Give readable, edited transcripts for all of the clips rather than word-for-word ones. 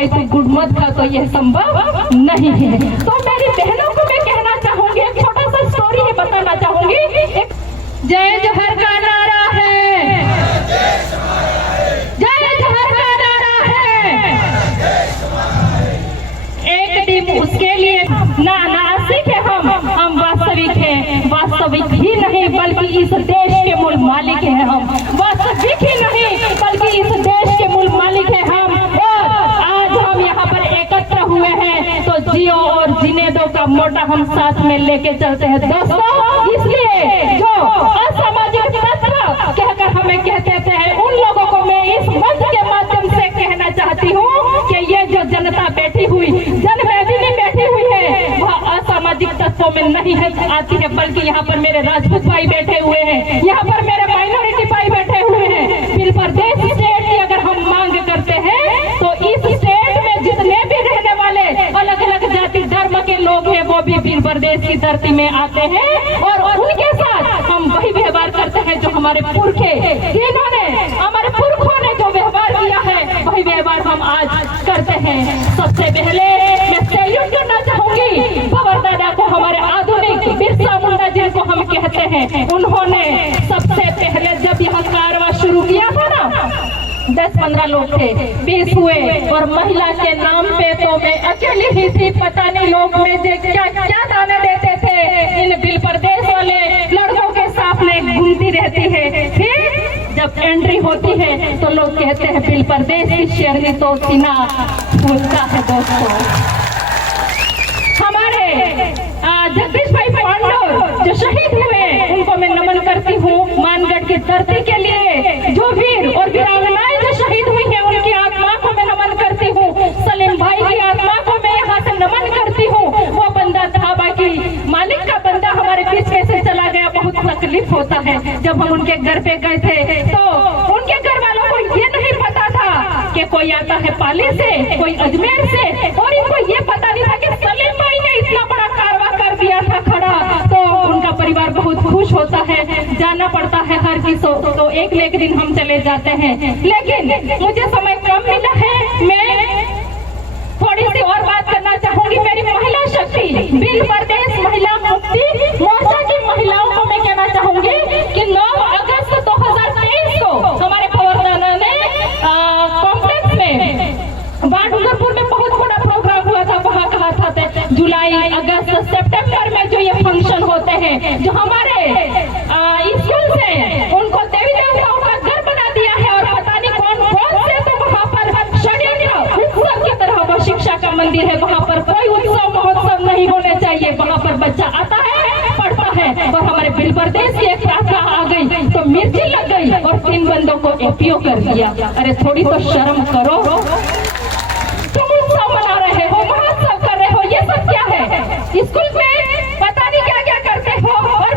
भाई तू गुड़ मत खा, तो यह संभव नहीं है। तो मेरी बहनों को मैं कहना चाहूंगी, एक छोटा सा स्टोरी है बताना चाहूंगी। जय जोहर का नारा है, जय जोहर का नारा है, एक दिन उसके लिए ना नासिक है हम वास्तविक है, वास्तविक ही नहीं बल्कि इस देश के मूल मालिक है हम, वास्तविक ही नहीं बल्कि इस देश के मूल मालिक है हम। और आज हम यहाँ पर एकत्र हुए हैं तो जियो और जीने दो का मोटा हम साथ में लेके चलते हैं दोस्तों। इसलिए जो असामाजिक तत्व कहकर हमें कहते थे उन लोगों को मैं इस मंच के माध्यम से कहना चाहती हूँ कि ये जो जनता बैठी हुई जनमेदिनी बैठी हुई है वह असामाजिक तत्वों में नहीं है आती है, बल्कि यहाँ पर मेरे राजपूत भाई बैठे हुए हैं, यहाँ पर मेरे माइनॉरिटी भाई बैठे हुए हैं। बिल प्रदेश स्टेट की अगर हम मांग करते हैं तो इस स्टेट में जितने भी रहने वाले अलग अलग जाति धर्म के लोग हैं वो भी बिल प्रदेश की धरती में आते हैं और उनके साथ हम वही व्यवहार करते हैं जो हमारे पुरखे जिन्होंने हमारे पुरखों ने जो व्यवहार किया है वही व्यवहार हम आज करते हैं। सबसे पहले मैं सैल्यूट करना चाहूंगी भंवर दादा को, हमारे आधुनिक बिरसा मुंडा जिनको हम कहते हैं। उन्होंने सबसे पहले जब यह कारवां शुरू किया था ना 10-15 लोग थे, 20 हुए और महिला के नाम पे तो मैं अकेली ही थी, पता नहीं लोग मुझे क्या क्या दाने देते थे। इन बिल प्रदेश वाले लड़कों के सामने घूमती रहती है, फिर जब एंट्री होती है तो लोग कहते हैं बिल प्रदेश की शेरनी तो सीना फूलता है। दोस्तों हमारे जगदीश भाई पांडव जो शहीद हुए उनको मैं नमन करती हूँ। मानगढ़ की धरती के लिए जो वीर और वीरांगनाएं जो शहीद हुई है उनकी आत्मा को मैं नमन करती हूँ। सलीम भाई की आत्मा को मैं यहाँ से नमन करती हूँ। वो बंदा ढाबा की मालिक का बंदा हमारे पीछे से चला गया, बहुत तकलीफ होता है। जब हम उनके घर पे गए थे तो उनके घर वालों को ये नहीं पता था कि कोई आता है पाली से, कोई अजमेर से, और इनको ये पता नहीं था कि सलीम भाई ने इतना बड़ा कारवां कर दिया था खड़ा। तो उनका परिवार बहुत खुश होता है, जाना पड़ता है हर किसी को, तो एक दिन हम चले जाते हैं। लेकिन मुझे समय कम मिला है, मैं थोड़ी सी और बात करना चाहूंगी। मेरी महिला शक्ति बिल प्रदेश महिला मुक्ति मोर्चा की महिलाओं को मैं कहना चाहूंगी कि 9 अगस्त 2023 को हमारे भंवर दादा ने कॉम्प्लेक्स में बाडूंगरपुर में बहुत बड़ा प्रोग्राम हुआ था। वहाँ कहा था जुलाई अगस्त सितंबर में जो ये फंक्शन होते हैं, जो हमारे स्कूल से उनको देवी देवताओं का घर बना दिया है और पता नहीं कौन से तो वहाँ पर षड्यंत्र उत्सव की तरह वो शिक्षा का मंदिर है, वहाँ पर कोई उत्सव महोत्सव नहीं होने चाहिए। वहाँ पर बच्चा आता है पढ़ता है और हमारे बिल प्रदेश की एक प्रार्थना आ गई तो मिर्ची लग गई और 3 बंदों को एपीओ कर दिया। अरे थोड़ी तो शर्म करो, तुम उत्सव मना रहे हो, महोत्सव कर रहे हो, ये सब क्या है? स्कूल में पता नहीं क्या क्या करते हो और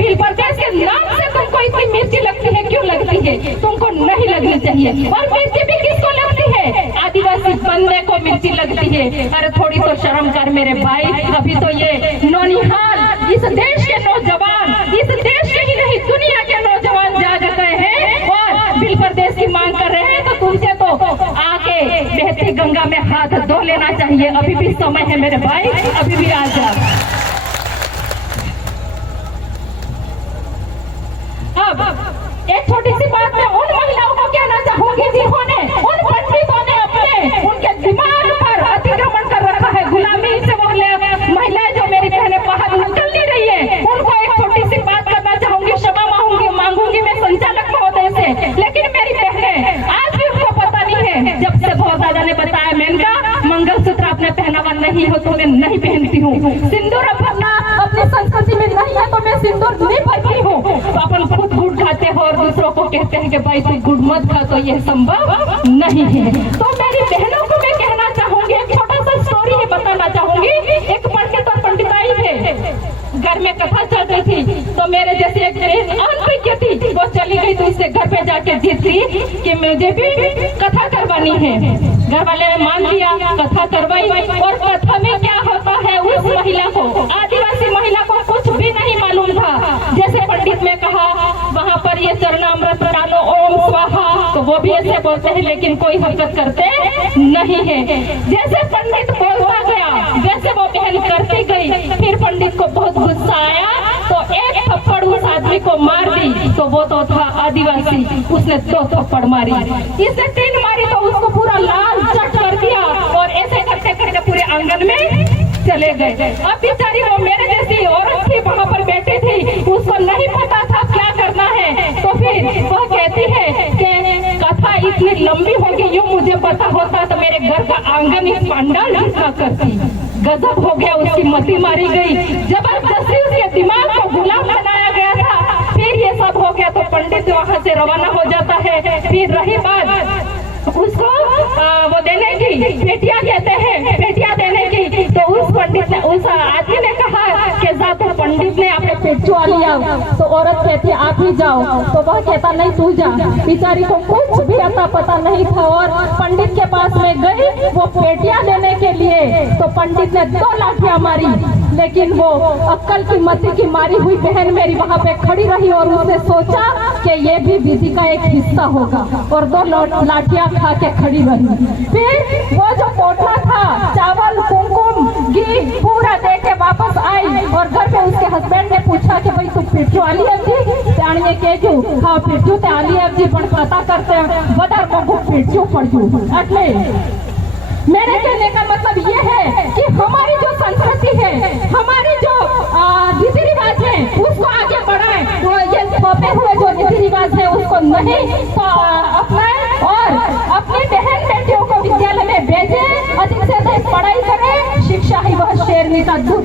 बिल प्रदेश के नाम से तुमको इतनी मिर्ची लगती है, क्यों लगती है? तुमको नहीं लगनी चाहिए। और मिर्ची भी किसको लगती है? आदिवासी बंदे को मिर्ची लगती है। अरे थोड़ी तो शर्म कर मेरे भाई। अभी तो ये नौनिहाल इस देश के नौजवान, इस देश के ही नहीं दुनिया के नौजवान जाग गए हैं और बिल प्रदेश की मांग कर रहे हैं, तो तुमसे तो आके बहती गंगा में हाथ धो लेना चाहिए। अभी भी समय है मेरे भाई, अभी भी आ जा। अब एक छोटी सी बात मैं उन महिलाओं को कहना चाहूंगी जिन्होंने उन पंडितों ने अपने उनके दिमाग पर अतिक्रमण कर रखा है, गुलामी से वो महिलाएं जो मेरी बहनें बाहर निकल नहीं रही है, उनको एक छोटी सी बात करना चाहूंगी। क्षमा मांगूंगी मैं संचालक महोदय से, लेकिन मेरी बहनें आज भी उनको पता नहीं है। जब से भंवर दादा ने बताया मेनका मंगलसूत्र आपने पहना हुआ नहीं हो तो मैं नहीं पहनती हूँ, सिंदूर अपना अपनी संस्कृति में नहीं है तो मैं सिंदूर नहीं भरती हूँ। तो अपन खुद गुड़ खाते हो और दूसरों को कहते हैं कि भाई तू गुड़ मत खा, तो यह संभव नहीं है। तो मेरी बहनों को मैं कहना चाहूंगी, एक छोटा सा स्टोरी है बताना चाहूंगी। एक पंडित और पंडिताई थे, घर में कथा चल रही थी, तो मेरे जैसे एक अनभिज्ञ थी, वो चली गई तो उससे घर पे जाके जीत ली कि मुझे भी कथा करवानी है। घर वाले ने मान लिया, कथा करवाई। और कथा में क्या होता है, उस महिला को, आदिवासी महिला को कुछ भी नहीं मालूम था। जैसे पंडित ने कहा वहाँ पर ये चरणामृत डालो ओम स्वाहा, तो वो भी ऐसे बोलते हैं लेकिन कोई हरकत करते नहीं है। जैसे पंडित बोलता गया वैसे वो बहन करती गई। फिर पंडित को बहुत गुस्सा आया तो एक थप्पड़ उस आदमी को मार दी। तो वो तो था आदिवासी, उसने 2 थप्पड़ मारी। इसने 3 मारी तो उसको पूरा लाल चट कर दिया और ऐसे करते करते पूरे आंगन में चले गए। अब बेचारी वो मेरे जैसी औरत थी, वहां पर बैठी थी, उसको नहीं पता था क्या करना है। तो फिर वह कहती है कि कथा इतनी लंबी होगी, यूं मुझे पता होता तो मेरे घर का आंगन ही पंडाल जितना करती। गजब हो गया, उसकी मती मारी गई, जबरदस्ती उसके दिमाग को गुलाम बनाया गया था। फिर ये सब हो गया तो पंडित वहां से रवाना हो जाता है। फिर रही बात उसको वो देने की, पेटियां कहते हैं, पेटियां देने की। तो उस पंडित ने, उस आदमी ने कहा कि जा तो पंडित ने आपने पेटुआ लिया। तो औरत कहती आप ही जाओ। तो वह कहता नहीं तू जा। बेचारी को कुछ भी अता पता नहीं था और पंडित के पास में गई वो पेटियां लेने के लिए। तो पंडित ने 2 लाठियां मारी, लेकिन वो अक्कल की मती की मारी हुई बहन मेरी वहां पे खड़ी रही और उसने सोचा कि ये भी विधि का एक हिस्सा होगा और 2 लाठियां खा के खड़ी रही। फिर वो जो पोटला था चावल कुमकुम घी पूरा दे के वापस आई और घर पे उसके हस्बैंड ने पूछा कि भाई तू पिट्ठू आली अब्जी त्याने केजू हाँ पिट्ठू ते आली अब्जी पण कथा करते वधार को पिट्ठू पड़जू। એટલે मेरे कहने का मतलब ये है कि हमारी जो संस्कृति है, हमारी जो रीति रिवाज है उसको आगे बढ़ाएं। तो ये थोपे हुए जो रीति रिवाज है उसको नहीं अपनाएं और अपनी बहन बेटियों को विद्यालय में भेजें, अधिक से अधिक पढ़ाई करें। शिक्षा ही वह शेरनी का दूध।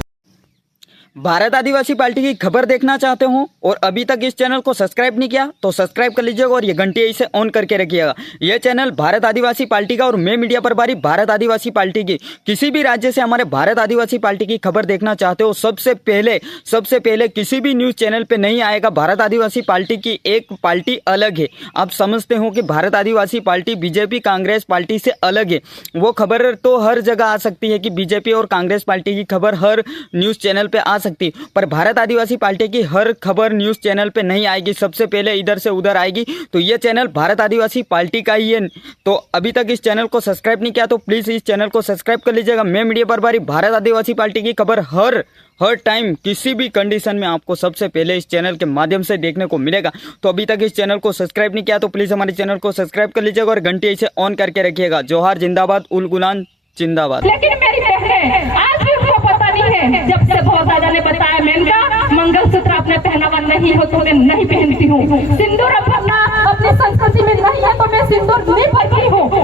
भारत आदिवासी पार्टी की खबर देखना चाहते हो और अभी तक इस चैनल को सब्सक्राइब नहीं किया तो सब्सक्राइब कर लीजिएगा और ये घंटी इसे ऑन करके रखिएगा। यह चैनल भारत आदिवासी पार्टी का और मैं मीडिया प्रभारी भारत आदिवासी पार्टी की। किसी भी राज्य से हमारे भारत आदिवासी पार्टी की खबर देखना चाहते हो सबसे पहले किसी भी न्यूज़ चैनल पे नहीं आएगा। भारत आदिवासी पार्टी की एक पार्टी अलग है। आप समझते हो कि भारत आदिवासी पार्टी बीजेपी कांग्रेस पार्टी से अलग है। वो खबर तो हर जगह आ सकती है कि बीजेपी और कांग्रेस पार्टी की खबर हर न्यूज़ चैनल पे आ सकती, पर भारत आदिवासी पार्टी की हर खबर न्यूज़ चैनल पे नहीं आएगी। सबसे पहले इधर से उधर आएगी। तो ये चैनल भारत आदिवासी पार्टी का ही है। तो अभी तक इस चैनल को सब्सक्राइब नहीं किया तो प्लीज़ इस चैनल को सब्सक्राइब कर लीजिएगा। मैं मीडिया प्रभारी भारत आदिवासी पार्टी की खबर हर टाइम किसी भी कंडीशन में आपको सबसे पहले इस चैनल के माध्यम से देखने को मिलेगा। तो अभी तक इस चैनल को सब्सक्राइब नहीं किया तो प्लीज़ हमारे चैनल को सब्सक्राइब कर लीजिएगा और घंटी इसे ऑन करके रखिएगा। जोहार जिंदाबाद, उल गुलान जिंदाबाद। लेकिन मेरी बहन आज भी उसको पता नहीं है। जब से बहुत दादा ने बताया मेनका मंगलसूत्र आपने पहना हुआ नहीं हो तो मैं नहीं पहनती हूँ, सिंदूर अपना अपनी संस्कृति में नहीं है तो मैं सिंदूर नहीं भरती हूँ।